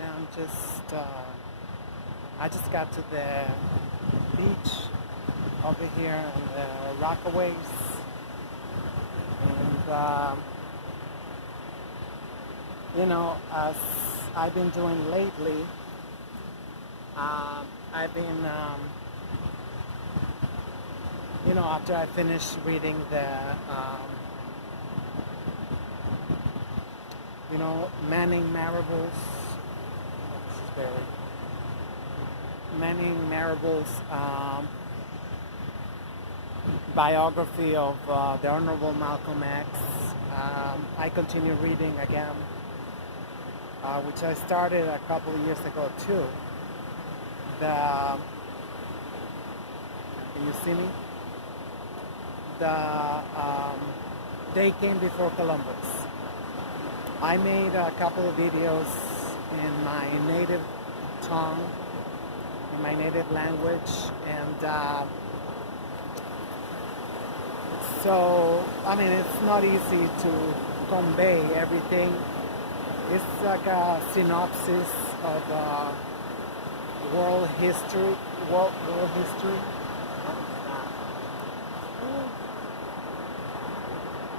and I just got to the beach over here in the Rockaways, and as I've been doing lately, I've been after I finished reading the Manning Marable's biography of the Honorable Malcolm X. I continue reading again, which I started a couple of years ago too. Can you see me? The They Came Before Columbus. I made a couple of videos in my native tongue, in my native language, and so, it's not easy to convey everything. It's like a synopsis of world history. World history. What is that?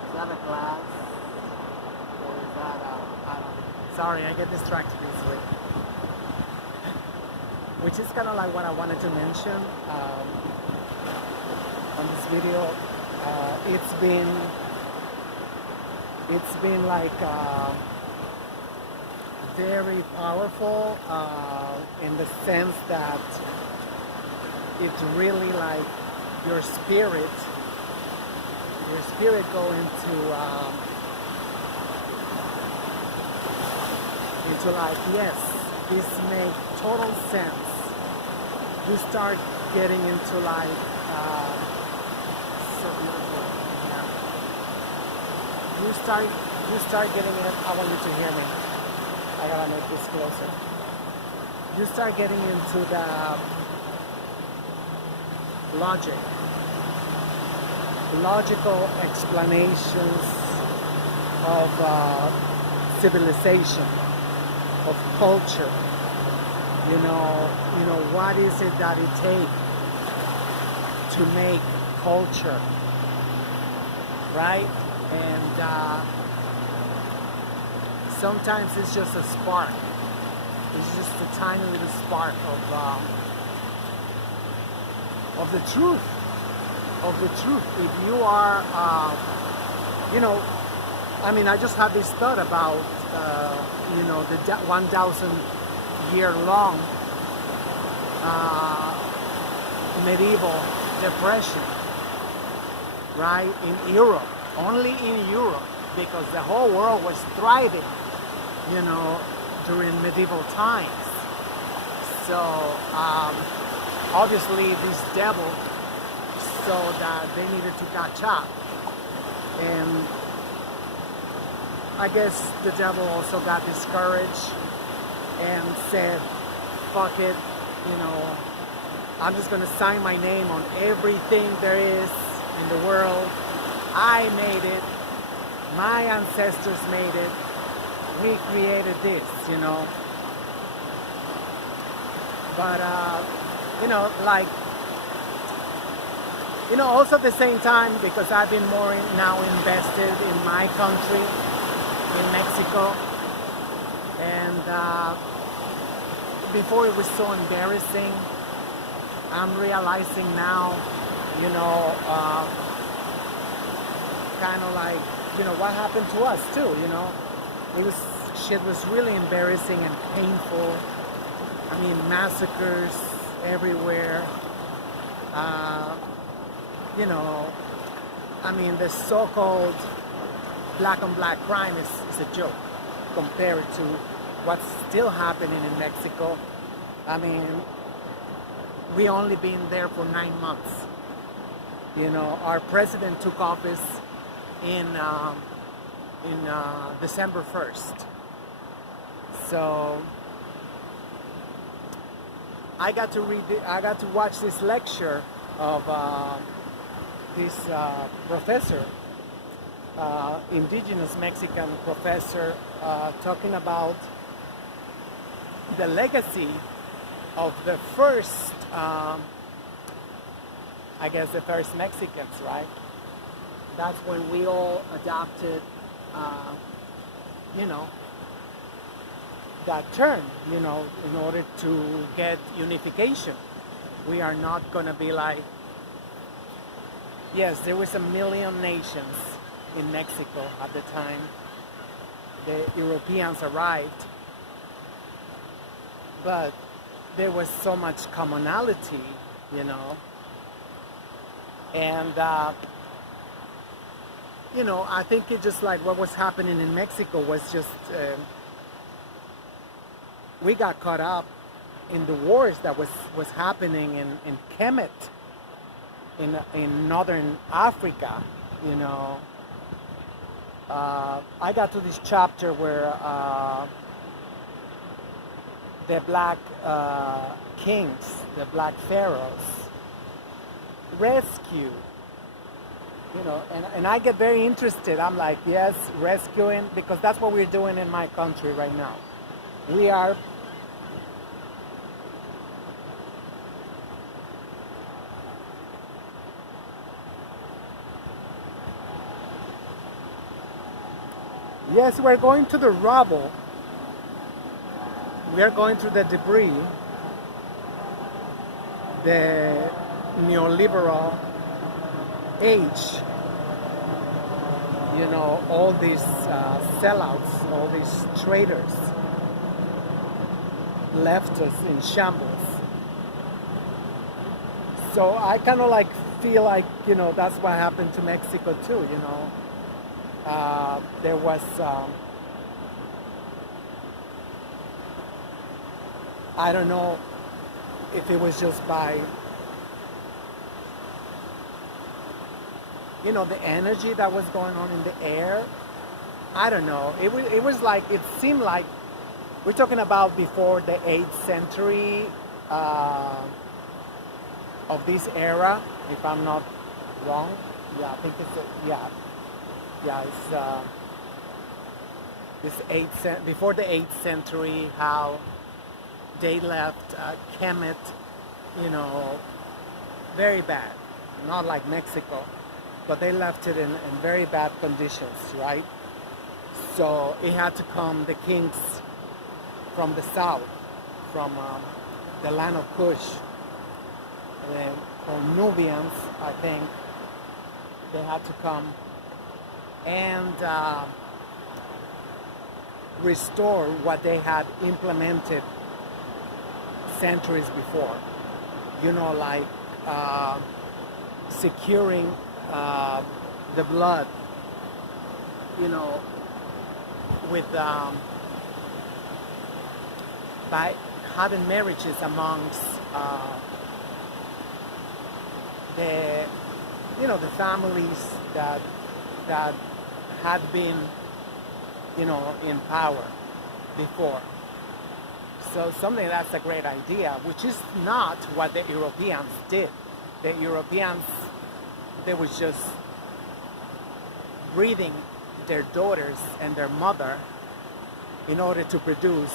Is that a glass? Or is that I don't know. Sorry, I get distracted easily. Which is kind of like what I wanted to mention on this video. It's been like very powerful in the sense that it's really like your spirit go into like, yes, this makes total sense. You start getting into like so beautiful. Yeah. You start getting it. I want you to hear me. I gotta make this closer. You start getting into the logical explanations of civilization, of culture. What is it that it takes to make culture, right? And sometimes it's just a spark. It's just a tiny little spark of the truth. If you are, I just had this thought about, the 1,000 year long medieval depression, right? In Europe, only in Europe, because the whole world was thriving, during medieval times. So obviously this devil saw that they needed to catch up, and I guess the devil also got discouraged and said, fuck it, I'm just gonna sign my name on everything there is in the world. I made it, my ancestors made it, we created this, but also at the same time, because I've been more now invested in my country, in Mexico, and before it was so embarrassing. I'm realizing now, kind of like, what happened to us too, shit was really embarrassing and painful. Massacres everywhere. The so-called black on black crime is a joke compared to what's still happening in Mexico. We only been there for 9 months. Our president took office in December 1st. So I got to watch this lecture of this professor, indigenous Mexican professor, talking about the legacy of the first, I guess the first Mexicans, right? That's when we all adopted, you know, that term, you know, in order to get unification. We are not going to be like, yes, there was 1,000,000 nations in Mexico at the time the Europeans arrived, but there was so much commonality, you know, and you know, I think it just like what was happening in Mexico was just we got caught up in the wars that was happening in Kemet, in northern Africa, you know. I got to this chapter where the black kings, the black pharaohs, rescue, you know, and I get very interested. I'm like, yes, rescuing, because that's what we're doing in my country right now. We are yes, we're going to the rubble. We are going through the debris, the neoliberal age. You know, all these sellouts, all these traitors left us in shambles. So I kind of like feel like, you know, that's what happened to Mexico too, you know. There was, I don't know if it was just by, you know, the energy that was going on in the air. I don't know. It was like, it seemed like, we're talking about before the 8th century of this era, if I'm not wrong. Yeah, I think it's, yeah, it's before the 8th century, how they left Kemet, you know, very bad. Not like Mexico, but they left it in very bad conditions, right? So it had to come the kings from the south, from the land of Kush, or Nubians, I think. They had to come and restore what they had implemented centuries before. You know, like securing the blood, you know, with by having marriages amongst the, you know, the families that had been, you know, in power before. So something that's a great idea, which is not what the Europeans did. The Europeans, they was just breeding their daughters and their mother in order to produce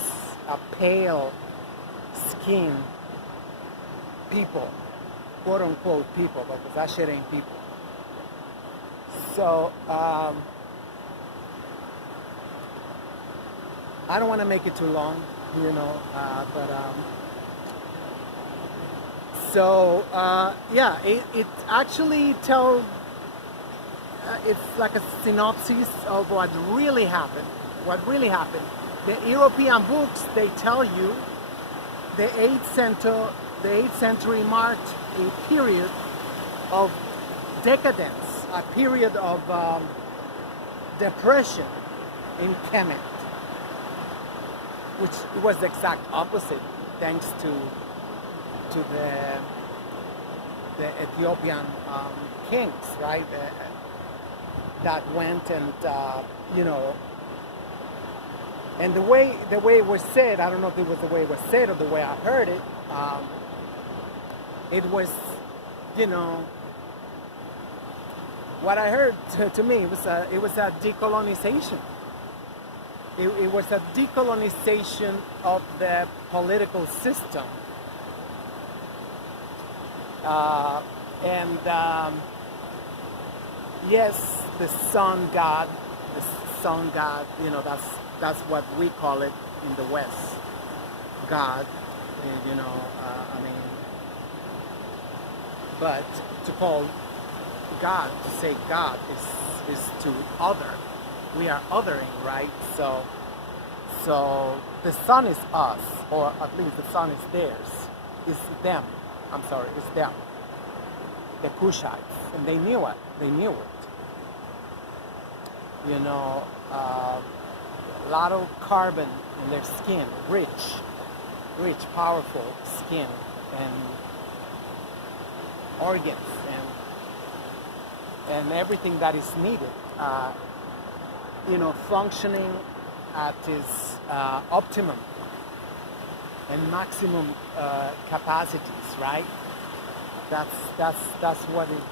a pale skin people, quote unquote people, because that shit ain't people. So I don't want to make it too long, you know, yeah, it actually tells, it's like a synopsis of what really happened. The European books, they tell you the 8th century marked a period of decadence, a period of depression in Kemet, which was the exact opposite, thanks to the Ethiopian kings, right? That went and you know, and the way it was said, I don't know if it was the way it was said or the way I heard it. It was, you know, what I heard to me it was a decolonization. It was a decolonization of the political system. And yes, the sun god, you know, that's what we call it in the West, God, you know, I mean, but to call God, to say God is to other. We are othering, right? So the sun is us, or at least the sun is theirs. It's them. I'm sorry, it's them. The Kushites, and they knew it. They knew it. You know, a lot of carbon in their skin, rich, powerful skin, and organs, and everything that is needed. You know, functioning at its optimum and maximum capacities, right? That's what it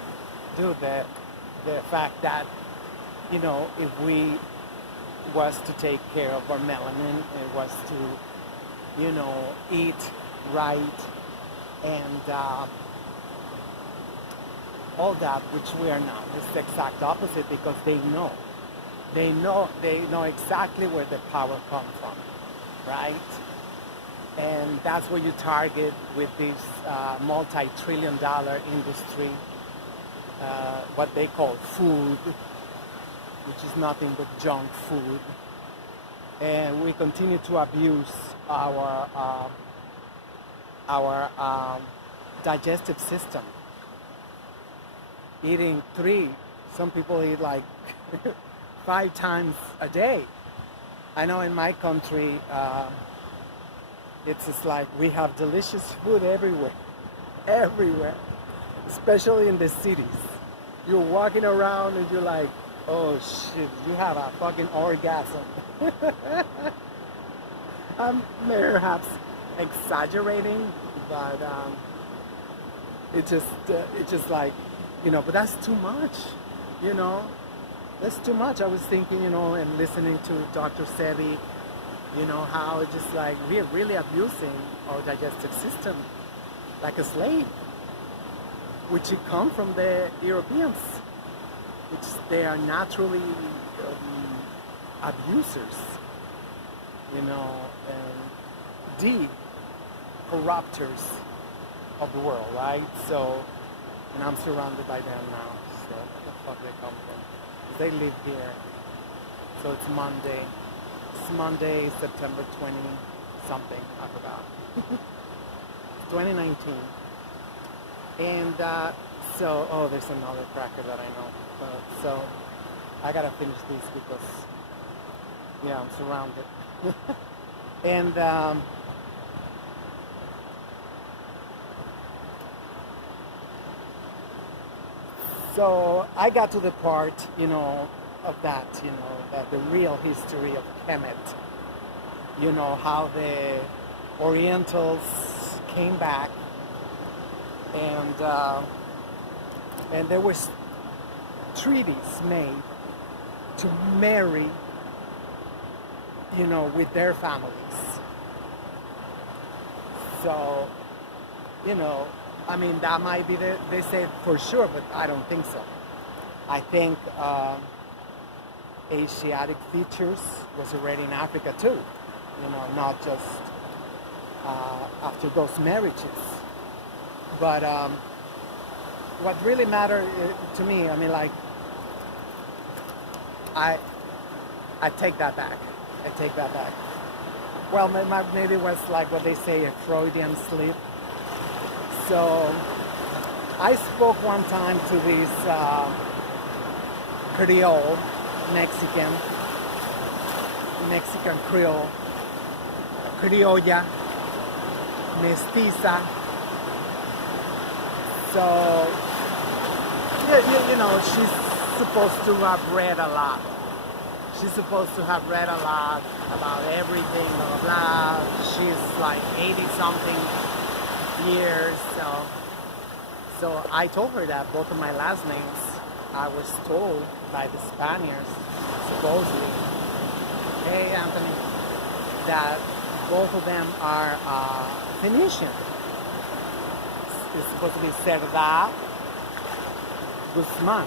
do. The fact that, you know, if we was to take care of our melanin, it was to, you know, eat right and all that, which we are not. It's the exact opposite, because they know exactly where the power comes from, right? And that's what you target with this multi-trillion-dollar industry, what they call food, which is nothing but junk food. And we continue to abuse our digestive system. Eating some people eat like 5 times a day. I know in my country, it's just like we have delicious food everywhere, especially in the cities. You're walking around and you're like, oh shit, you have a fucking orgasm. I'm perhaps exaggerating, but it's just like, you know, but that's too much, you know. That's too much. I was thinking, you know, and listening to Dr. Sebi, you know, how it's just like we're really abusing our digestive system like a slave, which it comes from the Europeans, which they are naturally abusers, you know, and the corruptors of the world, right? So, and I'm surrounded by them now. So, where the fuck they come from? They live here. So it's Monday. It's Monday, September 20 something, I forgot. 2019. And so, oh, there's another cracker that I know. So I gotta finish this because, yeah, I'm surrounded. And so I got to the part, you know, of that, you know, that the real history of Kemet, you know, how the Orientals came back, and there was treaties made to marry, you know, with their families. So, you know, I mean, that might be they say for sure, but I don't think so. I think Asiatic features was already in Africa too, you know, not just after those marriages. But what really mattered to me, I mean, like, I take that back. I take that back. Well, maybe it was like what they say, a Freudian slip. So I spoke one time to this Creole, Mexican Creole, criolla, mestiza. So, you know, she's supposed to have read a lot. She's supposed to have read a lot about everything, blah, blah, blah. She's like 80-something years. So I told her that both of my last names, I was told by the Spaniards, supposedly, Hey, Anthony, that both of them are Phoenician. It's supposed to be Serra Guzman.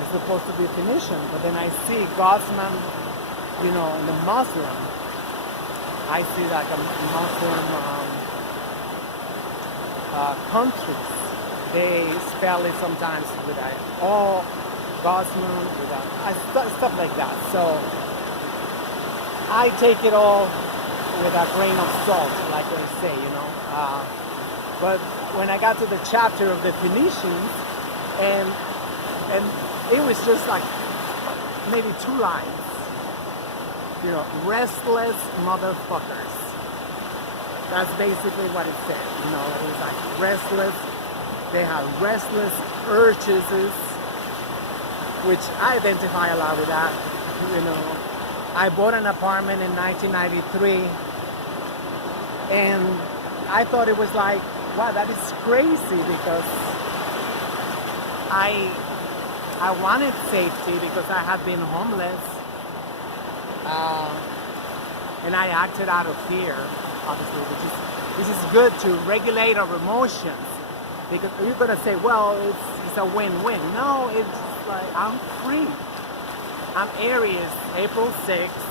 It's supposed to be Phoenician, but then I see Guzman, in the Muslim. I see like a Muslim countries. They spell it sometimes with O, Guzman, with stuff like that. So I take it all with a grain of salt, like they say, But when I got to the chapter of the Phoenicians, and it was just like maybe 2 lines, restless motherfuckers. That's basically what it said. It was like restless. They have restless urges, which I identify a lot with that. I bought an apartment in 1993, and I thought it was like, wow, that is crazy, because I wanted safety because I had been homeless, and I acted out of fear, obviously, which is good to regulate our emotions, because you're gonna say, well, it's a win-win. No, it's like I'm free. I'm Aries, April 6th,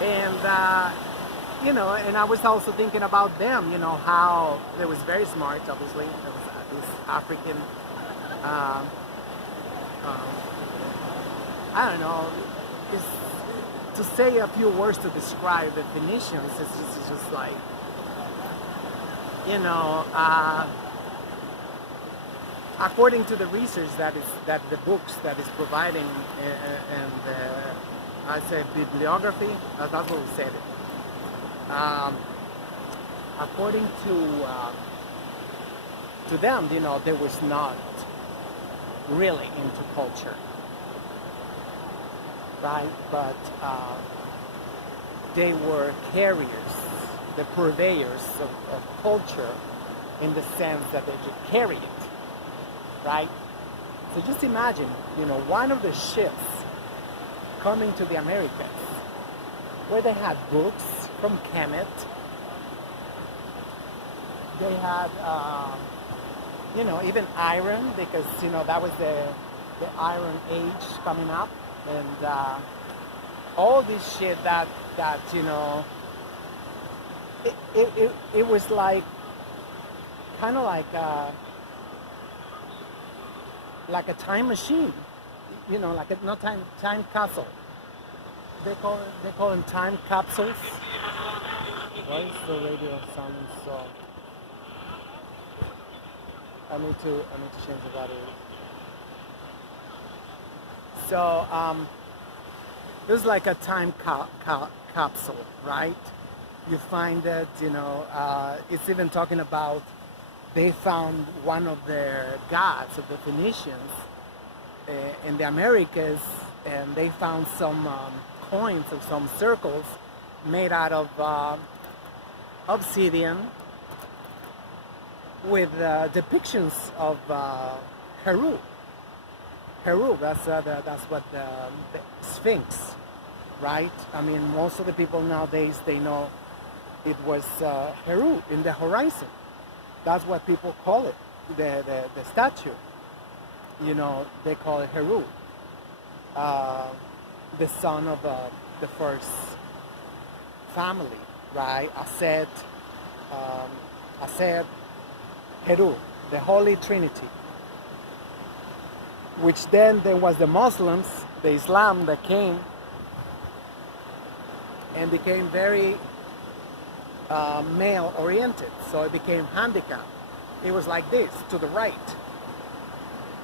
and and I was also thinking about them, how they was very smart, obviously. There was this African, I don't know, to say a few words to describe the Phoenicians, it's just like, according to the research that the books that is providing, and I said bibliography, that's what we said it. According to them, they was not really into culture, right? But they were carriers, the purveyors of culture, in the sense that they could carry it, right? So just imagine, one of the ships coming to the Americas, where they had books from Kemet. They had, even iron, because, that was the Iron Age coming up, and all this shit that it was like, kind of like a time machine, like a not time capsule. They call them time capsules. Why is the radio sounding so? I need to change the battery. So this is like a time capsule, right? You find that it's even talking about, they found one of their gods of the Phoenicians in the Americas, and they found some coins of some circles made out of obsidian with depictions of Heru. Heru, that's what the Sphinx, right? I mean, most of the people nowadays, they know it was Heru in the horizon. That's what people call it, the statue. They call it Heru, the son of the first family, right? Aset, Heru, the Holy Trinity. Which then there was the Muslims, the Islam that came and became very male-oriented. So it became handicapped. It was like this, to the right?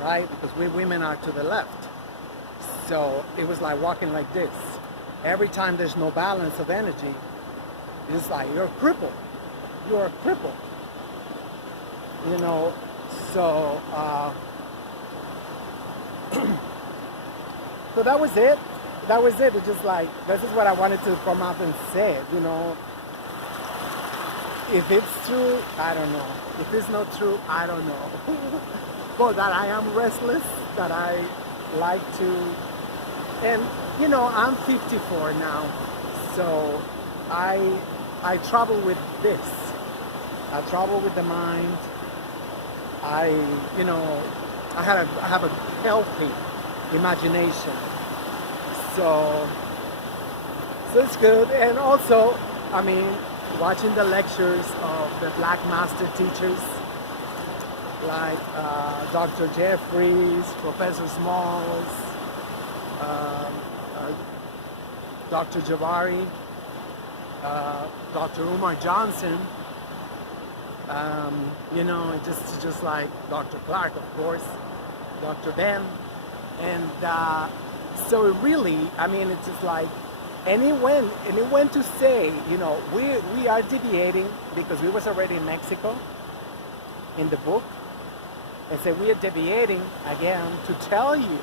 Because we women are to the left. So it was like walking like this. Every time there's no balance of energy, it's like you're crippled. You're a cripple. So so that was it. It's just like, this is what I wanted to come up and say, If it's true, I don't know. If it's not true, I don't know. But that I am restless, that I like to And you know, I'm 54 now, so I travel with this. I travel with the mind. I, you know, I have a healthy imagination. So it's good. And also, I mean, watching the lectures of the Black Master teachers like Dr. Jeffries, Professor Smalls, Dr. Jabari, Dr. Umar Johnson, you know, just like Dr. Clark, of course, Dr. Ben, and so really, I mean, it's just like, and he went to say, you know, we are deviating because we was already in Mexico in the book, and said we are deviating again to tell you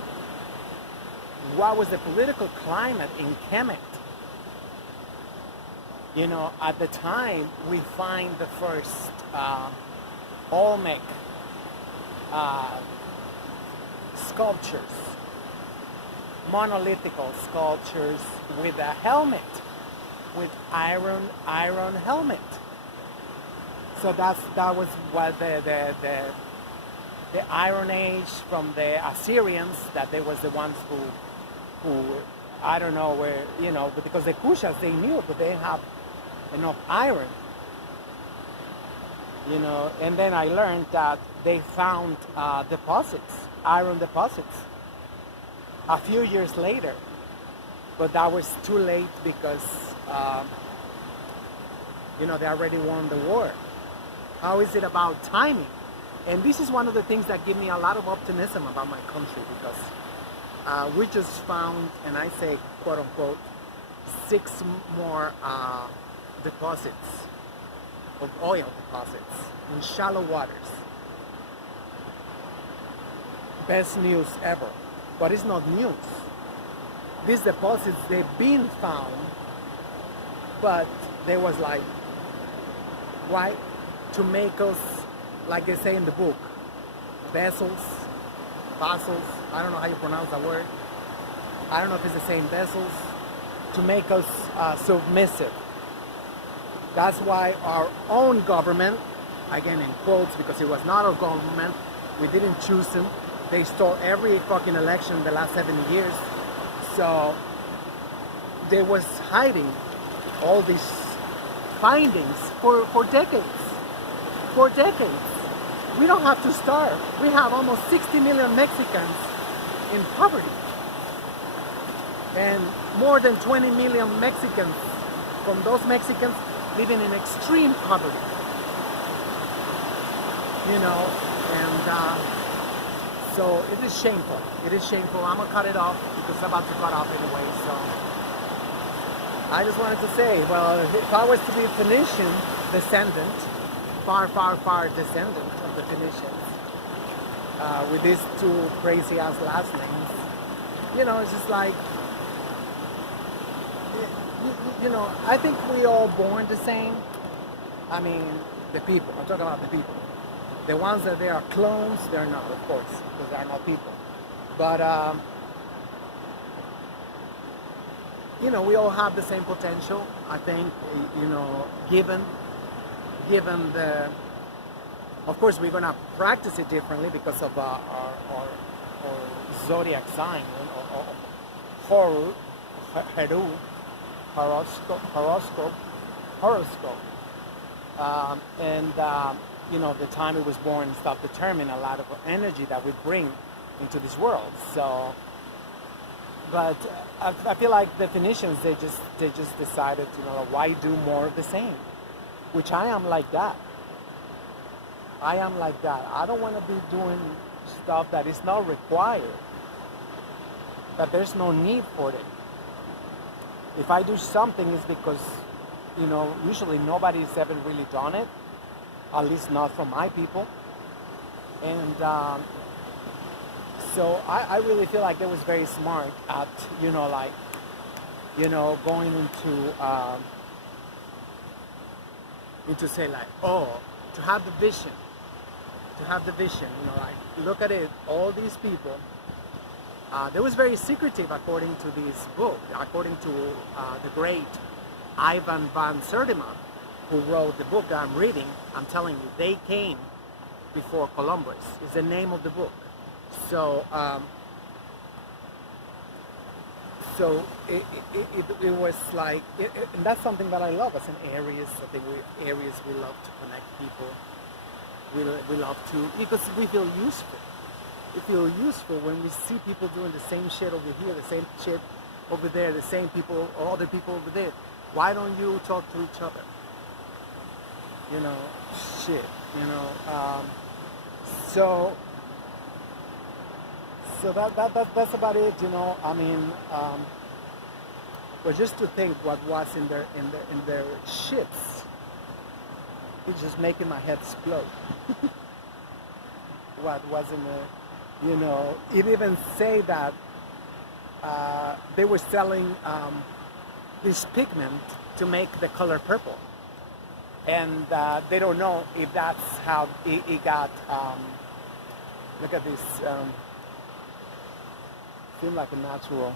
what was the political climate in Kemet. You know, at the time we find the first Olmec sculptures, monolithical sculptures with a helmet, with iron helmet. So that was what the Iron Age from the Assyrians, that they was the ones who I don't know where, you know, because the Kushas, they knew, but they didn't have enough iron, you know. And then I learned that they found deposits, iron deposits, a few years later, but that was too late because you know, they already won the war. How is it about timing? And this is one of the things that give me a lot of optimism about my country, because we just found, and I say quote unquote, 6 more deposits of oil deposits in shallow waters. Best news ever. But it's not news. These deposits, they've been found, but there was like, why? To make us, like they say in the book, vessels, I don't know how you pronounce that word. I don't know if it's the same vessels, to make us submissive. That's why our own government, again in quotes, because it was not our government, we didn't choose them. They stole every fucking election in the last 70 years. So they was hiding all these findings for decades. For decades. We don't have to starve. We have almost 60 million Mexicans in poverty. And more than 20 million Mexicans, from those Mexicans, living in extreme poverty. You know, and so it is shameful. It is shameful. I'm gonna cut it off because I'm about to cut off anyway. So I just wanted to say, well, if I was to be a Phoenician descendant, far descendant of the Phoenicians, with these 2 crazy ass last names, you know, it's just like, you know, I think we all born the same. I mean, the people. I'm talking about the people. The ones that they are clones, they're not, of course, because they are not people. But you know, we all have the same potential. I think, you know, given the, of course, we're gonna practice it differently because of our zodiac sign, or horoscope, and you know, the time it was born and stuff determine a lot of energy that we bring into this world. So, but I feel like the Phoenicians, they just decided, you know, why do more of the same? Which I am like that. I am like that. I don't want to be doing stuff that is not required, that there's no need for it. If I do something, it's because, you know, usually nobody's ever really done it, at least not from my people. And so I really feel like they was very smart at, you know, like, you know, going into say like, oh, to have the vision, you know, like, look at it, all these people, They was very secretive according to this book, according to the great Ivan van Sertima, who wrote the book that I'm reading. I'm telling you, they came before Columbus, is the name of the book. So, it was like, and that's something that I love as an areas. I think areas we love to connect people. We love to, because we feel useful. We feel useful when we see people doing the same shit over here, the same shit over there, the same people or other people over there. Why don't you talk to each other? You know, shit, you know. So that's about it, you know. I mean, but just to think what was in their ships, it's just making my head explode. What was in the, you know, it even say that they were selling this pigment to make the color purple, and they don't know if that's how it got. Look at this. Seems like a natural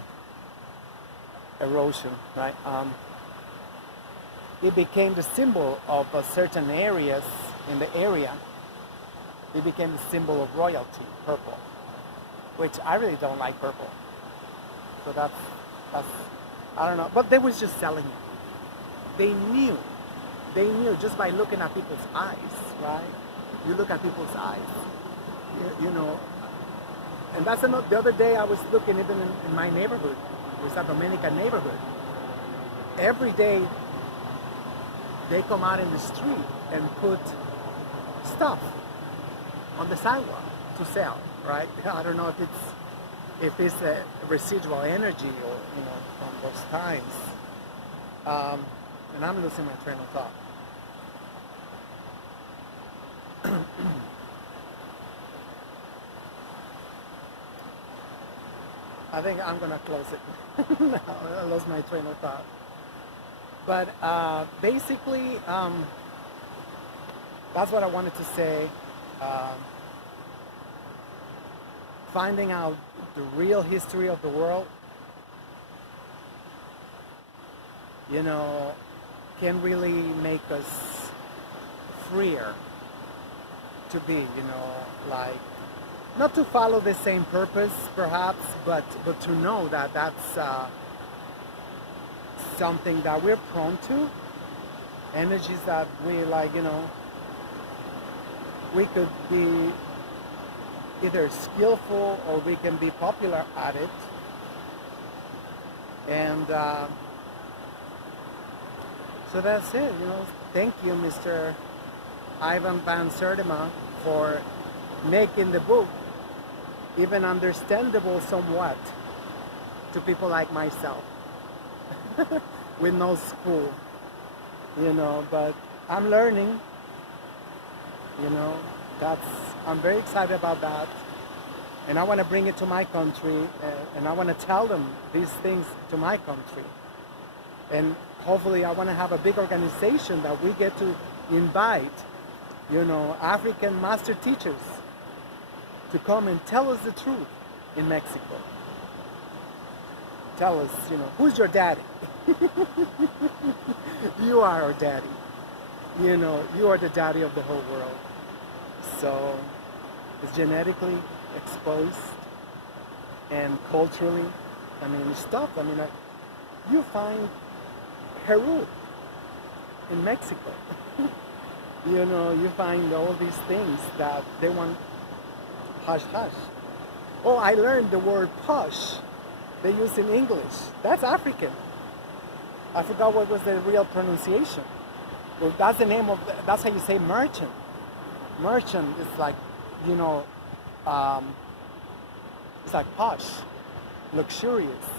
erosion, right? It became the symbol of certain areas in the area. It became the symbol of royalty, purple, which I really don't like purple. So that's I don't know, but they was just selling it. They knew just by looking at people's eyes, right? You look at people's eyes, you know. And that's another, the other day I was looking even in my neighborhood, it's a Dominican neighborhood. Every day they come out in the street and put stuff on the sidewalk to sell, right? I don't know if it's a residual energy or, you know, from those times. And I'm losing my train of thought. I think I'm gonna close it. No, I lost my train of thought. But basically, that's what I wanted to say. Finding out the real history of the world, you know, can really make us freer to be, you know, like, not to follow the same purpose, perhaps, but to know that that's something that we're prone to, energies that we, like, you know, we could be either skillful or we can be popular at it. And so that's it, you know. Thank you, Mr. Ivan van Sertima, for making the book even understandable somewhat to people like myself with no school, you know. But I'm learning, you know. I'm very excited about that, and I want to bring it to my country, and I want to tell them these things to my country, and hopefully I want to have a big organization that we get to invite, you know, African master teachers to come and tell us the truth in Mexico. Tell us, you know, who's your daddy? You are our daddy. You know, you are the daddy of the whole world. So it's genetically exposed and culturally. I mean, it's tough. I mean, you find Peru in Mexico. You know, you find all these things that they want hush hush. Oh, I learned the word posh they use in English. That's African. I forgot what was the real pronunciation. Well, that's the name of, that's how you say merchant. Merchant is like, you know, it's like posh, luxurious,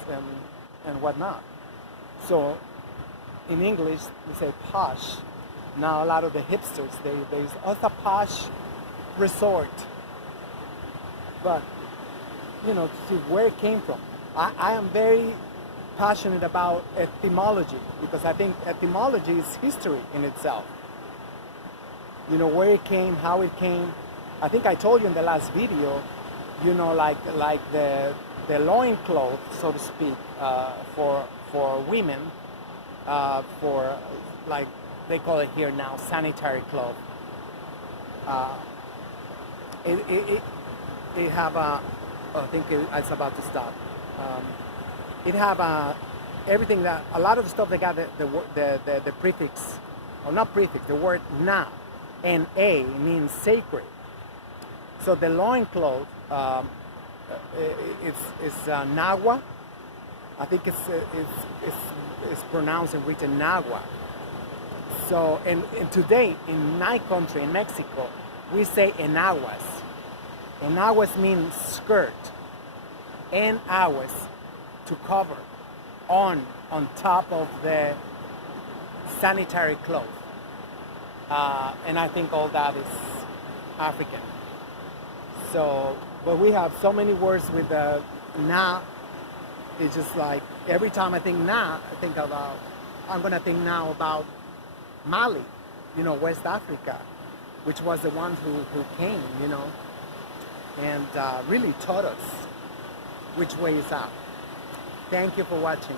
and whatnot. So in English, we say posh. Now a lot of the hipsters, they use, oh, it's a posh resort. But, you know, to see where it came from. I am very passionate about etymology, because I think etymology is history in itself. You know, where it came, how it came. I think I told you in the last video, you know, like the the loincloth, so to speak, for women, for like they call it here now, sanitary cloth. Uh, it have a, I think it's about to stop. It have everything that, a lot of stuff that got the prefix, or not prefix, the word na, N-A means sacred. So the loincloth, it's Nahua. I think it's pronounced and written Nahua. So, and today in my country, in Mexico, we say enaguas. Enaguas means skirt. Enaguas, to cover, on top of the sanitary cloth. And I think all that is African. So, but we have so many words with the na. It's just like every time I think na, I think about, I'm gonna think now about Mali, West Africa, which was the one who came, and really taught us which way is up. Thank you for watching.